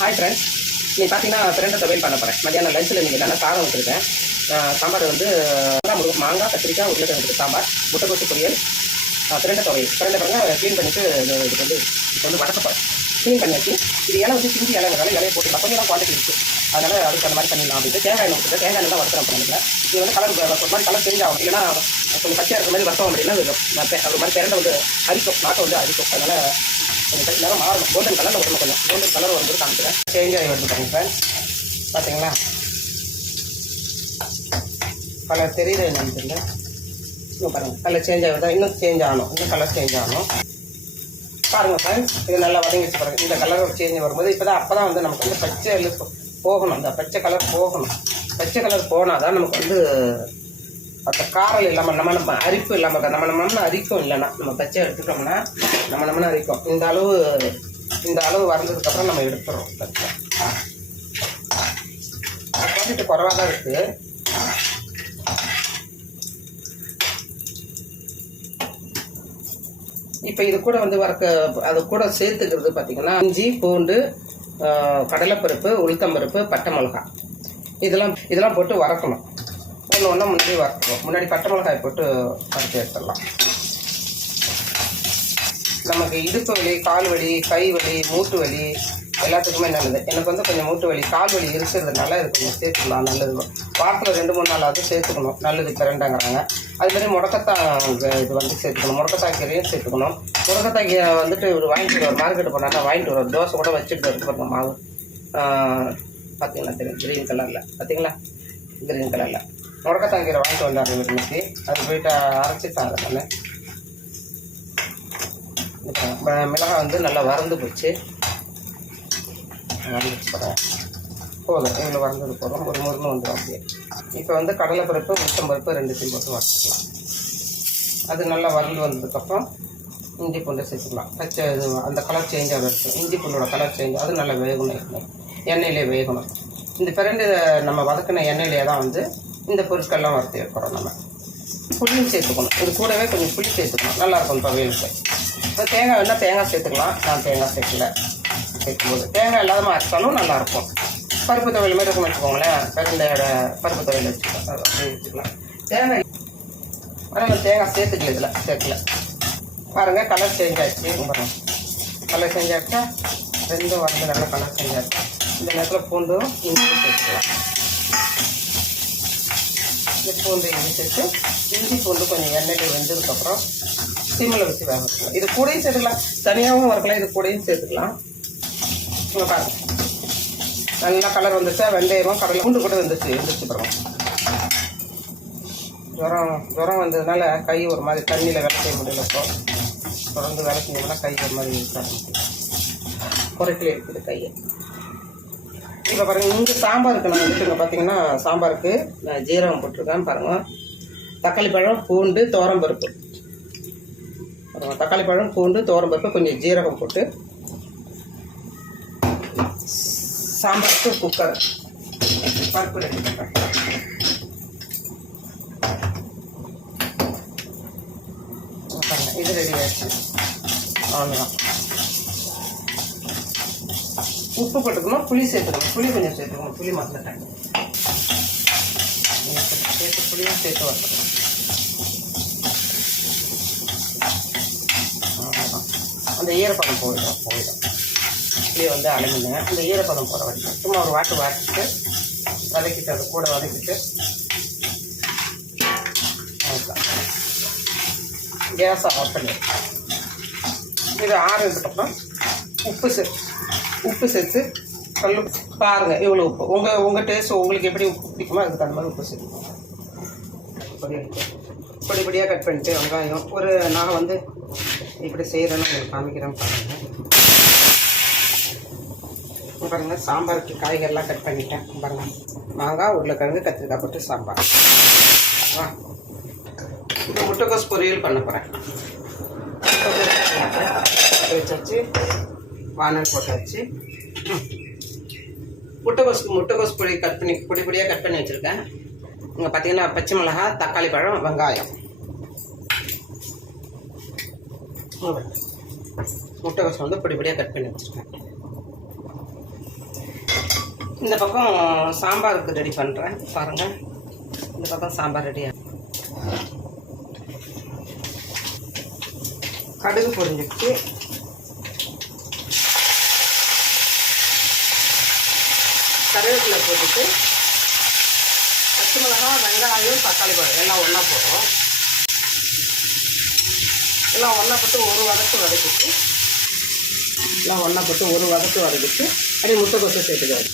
Hi friends, நீ பார்த்தீங்கன்னா பிரண்டை துவையல் பண்ண போகிறேன். மதியானம் லஞ்சில் நீங்கள் நல்லா சாதம் வச்சுருக்கேன். சாம்பார் வந்து மாங்காய், கத்திரிக்காய், உருளைக்கிழங்கு சாம்பார், முட்டைக்கோசு பொரியல், பிரண்டை துவையல். பிரண்டை பாருங்க க்ளீன் பண்ணிவிட்டு இதுக்கு வந்து வடக்கப்போம் க்ளீன் பண்ணியாச்சு. இது இலை வந்து சிந்தி இலைங்கிறதால இலையை போட்டுக்கலாம். கொஞ்சம் தான் குவான்டிட்டி இருக்குது, அதனால் அதுக்கு அந்த மாதிரி பண்ணிடலாம் அப்படின்ட்டு தேங்காய் எண்ணெய் கொடுத்து தேங்காய் எண்ணெய் தான் வறுக்கிறோம் பண்ணிக்கலாம். இது வந்து கலர் ஒரு மாதிரி கலர் சேஞ்ச் ஆகும். இல்லைன்னா கொஞ்சம் பச்சையாக இருக்கிற மாதிரி வறுத்தோம் அப்படின்னா அது மாதிரி பிரண்டை வந்து அரிக்கும், நாட்டை வந்து அரிக்கும். அதனால் கொஞ்சம் நேரம் மாறணும். கோல்டன் கலரில் வரணும், கொஞ்சம் கோல்டன் கலர் வரும்போது காமிக்கிறேன். சேஞ்ச் ஆகி வருது பாருங்க ஃப்ரெண்ட்ஸ், பார்த்தீங்களா? கலர் தெரியுது என்னன்னு தெரியல. இன்னும் பாருங்கள் கலர் சேஞ்ச் ஆகுதா? இன்னும் சேஞ்ச் ஆகணும், இன்னும் கலர் சேஞ்ச் ஆகணும். பாருங்கள் ஃப்ரெண்ட்ஸ், இது நல்லா வதங்கி வச்சு பாருங்கள். இந்த கலர் சேஞ்ச் வரும்போது அப்போ தான் வந்து நமக்கு வந்து பச்சை போகணும். அந்த பச்சை கலர் போகணும். பச்சை கலர் போனால் தான் நமக்கு வந்து அந்த காரல் இல்லாமல் நம்ம அரிப்பு இல்லாமல் நம்ம அரிக்கும். இல்லைன்னா நம்ம பச்சை எடுத்துட்டோம்னா நம்ம அரிக்கும். இந்த அளவு வறந்ததுக்கப்புறம் நம்ம எடுத்துடுறோம். பச்சை குவான்டிட்டி குறைவாக தான் இருக்குது. இப்போ இது கூட வந்து அது கூட சேர்த்துக்கிறது பார்த்தீங்கன்னா இஞ்சி, பூண்டு, கடலைப்பருப்பு, உளுத்தம்பருப்பு, பட்டை மிளகாய் இதெல்லாம் போட்டு வறுக்கணும். ஒன்று முன்னாடி வறுக்கணும். முன்னாடி பட்டை மிளகாய் போட்டு வறுத்து எடுத்துடலாம். நமக்கு இடுப்பு வலி, கால் வலி, கை வலி, மூட்டு வலி எல்லாத்துக்குமே நல்லது. எனக்கு வந்து கொஞ்சம் மூட்டு வலி, கால் வலி இருக்கிறதுனால இது கொஞ்சம் சேர்த்துக்கலாம். நல்லது. வாரத்தில் 2-3 நாளாவது சேர்த்துக்கணும். நல்லது பிரண்டைங்கிறாங்க. அதுமாதிரி முடக்கத்தாய் இது வந்து சேர்த்துக்கணும். முடக்கத்தாய் கீரையும் சேர்த்துக்கணும். முடக்கத்தாய் கீரை வந்துட்டு ஒரு வாங்கிட்டு வருவார், மார்க்கெட்டு போனாட்டா வாங்கிட்டு வருவார். தோசை கூட வச்சுட்டு இருப்பாருங்க மாவு. பார்த்தீங்களா தெரியும், க்ரீன் கலரில். பார்த்தீங்களா, க்ரீன் கலரில் முடக்கத்தாய் கீரை வாங்கிட்டு வந்தார் இன்னைக்கு. அது போயிட்டு அரைச்சிட்டாங்க. நான் மிளகாய் வந்து நல்லா வறந்து போச்சு. வறந்துச்சு போகிறேன் போதும். இவ்வளோ வறந்தது போதும். ஒரு முருன்னு வந்துடும் அப்படியே. இப்போ வந்து கடலைப்பருப்பு, உளுத்தம்பருப்பு 2 போட்டு வறுத்துக்கலாம். அது நல்லா வறந்து வந்ததுக்கப்புறம் இஞ்சி பூண்டை சேர்த்துக்கலாம். பச்சை இது அந்த கலர் சேஞ்ச் ஆகிடுச்சு. இஞ்சி பூண்டோட கலர் சேஞ்ச் அது நல்லா வேகணும். எண்ணெயிலே வேகணும். இந்த பிரண்டு நம்ம வதக்கின எண்ணெயிலே தான் வந்து இந்த பொருட்கள்லாம் வறுத்து எடுக்கிறோம். நம்ம புளியும் சேர்த்துக்கணும். இது கூடவே கொஞ்சம் புளி சேர்த்துக்கணும். நல்லாயிருக்கும் துவையலுக்கு. இப்போ தேங்காய் வேணால் தேங்காய் சேர்த்துக்கலாம். நான் தேங்காய் சேர்க்கும்போது தேங்காய் இல்லாமல் அரைச்சாலும் நல்லாயிருக்கும். பருப்பு துவையல் மாதிரி இருக்குன்னு வச்சுக்கோங்களேன். பிரண்டையோட பருப்பு துவையல் வச்சுக்கலாம். தேங்காய் ஆனால் தேங்காய் சேர்க்கல. பாருங்கள் கலர் சேஞ்ச் ஆகிடுச்சு. பாருங்கள் கலர் சேஞ்ச் ஆகிடுச்சா? ரெண்டும் வந்து நல்லா கலர் சேஞ்ச் ஆகிடுச்சு. இந்த நேரத்தில் பூண்டும் இஞ்சியும் சேர்த்துக்கலாம். இந்த பூண்டு இஞ்சி சேர்த்து இஞ்சி பூண்டு கொஞ்சம் எண்ணெயில் வெந்ததுக்கப்புறம் சிம்மில் வச்சு வேக வச்சுக்கலாம். இது கூடையும் சேர்த்துக்கலாம், தனியாகவும் வறுக்கலாம். இது கூடையும் சேர்த்துக்கலாம். இங்கே பாருங்கள் நல்லா கலர் வந்துச்சா? வெந்தயமும் கடலை பூண்டு கூட வெந்துச்சு பாருங்கள். ஜுரம் வந்ததுனால கை ஒரு மாதிரி தண்ணியில் வேலை செய்ய முடியல. இப்போ தொடர்ந்து வேலை செஞ்சோம்னா கை ஒரு மாதிரி இருக்காது, குறைக்கல இருக்குது கையை. இப்போ பாருங்கள், இங்கே சாம்பாருக்கு நான் வந்துட்டு பார்த்தீங்கன்னா சாம்பாருக்கு நான் ஜீரகம் போட்டிருக்கேன். பாருங்கள், தக்காளி பழம், பூண்டு, துவரம்பருப்பு. தக்காளி பழம், பூண்டு, துவரம்பருப்பு, கொஞ்சம் ஜீரகம் போட்டு சாம்பாருக்கு குக்கர் பருப்பு ரெடி பண்ணுறேன். இது ரெடி ஆகிடுச்சு. அவ்வளோதான். உப்பு போட்டுக்கணும், புளி சேர்த்துக்கணும். புளி கொஞ்சம் சேர்த்துக்கணும். புளி மறந்துட்டேன். சேர்த்து புளியும் சேர்த்து வச்சுக்கணும். அவ்வளோதான். அந்த ஈரப்பதம் போயிடும். புளியை வந்து அலமிங்க. அந்த ஈரப்பதம் போகிற வரைக்கும் சும்மா ஒரு வாட்டிட்டு வதக்கிட்டு அது கூட வதக்கிட்டு கேஸை ஆஃப் பண்ணி இது ஆறுனதுக்கப்புறம் உப்பு சேர்த்து கல் பாருங்கள் இவ்வளோ உப்பு. உங்கள் டேஸ்ட் உங்களுக்கு எப்படி உப்பு பிடிக்குமோ அதுக்கு தகுந்த மாதிரி உப்பு சேர்த்துக்கணும். பொடியாக கட் பண்ணிட்டு வெங்காயம் நான் வந்து இப்படி செய்கிறேன்னு உங்களுக்கு காமிக்கிறேன்னு பாருங்கள். பாருங்கள், சாம்பாருக்கு காய்கறிலாம் கட் பண்ணிட்டேன். பாருங்கள், மாங்காய், உருளைக்கிழங்கு, கத்திரிக்காய் போட்டு சாம்பார். இப்போ முட்டைக்கோஸ் பொரியல் பண்ண போகிறேன். வச்சாச்சு, வானல் போட்டாச்சு. முட்டைக்கோஸ் பொரியல் பொடியாக கட் பண்ணி வச்சுருக்கேன். இங்கே பார்த்தீங்கன்னா பச்சை மிளகாய், தக்காளி பழம், வெங்காயம். முட்டைக்கோஸ் வந்து பொடியாக கட் பண்ணி வச்சுருக்கேன். இந்த பக்கம் சாம்பாருக்கு ரெடி பண்ணுறேன் பாருங்கள். இந்த பக்கம் சாம்பார் ரெடியாக கடுகு பொரிஞ்சிடுச்சு. கருவேப்பிலை போட்டுட்டு பச்சை மிளகாய், வெங்காயம், தக்காளி பழம் எல்லாம் ஒன்றா போடுறோம். எல்லாம் ஒன்றா போட்டு ஒரு வதக்கிட்டு அப்படியே முட்டைக்கோசை சேர்த்துக்காது.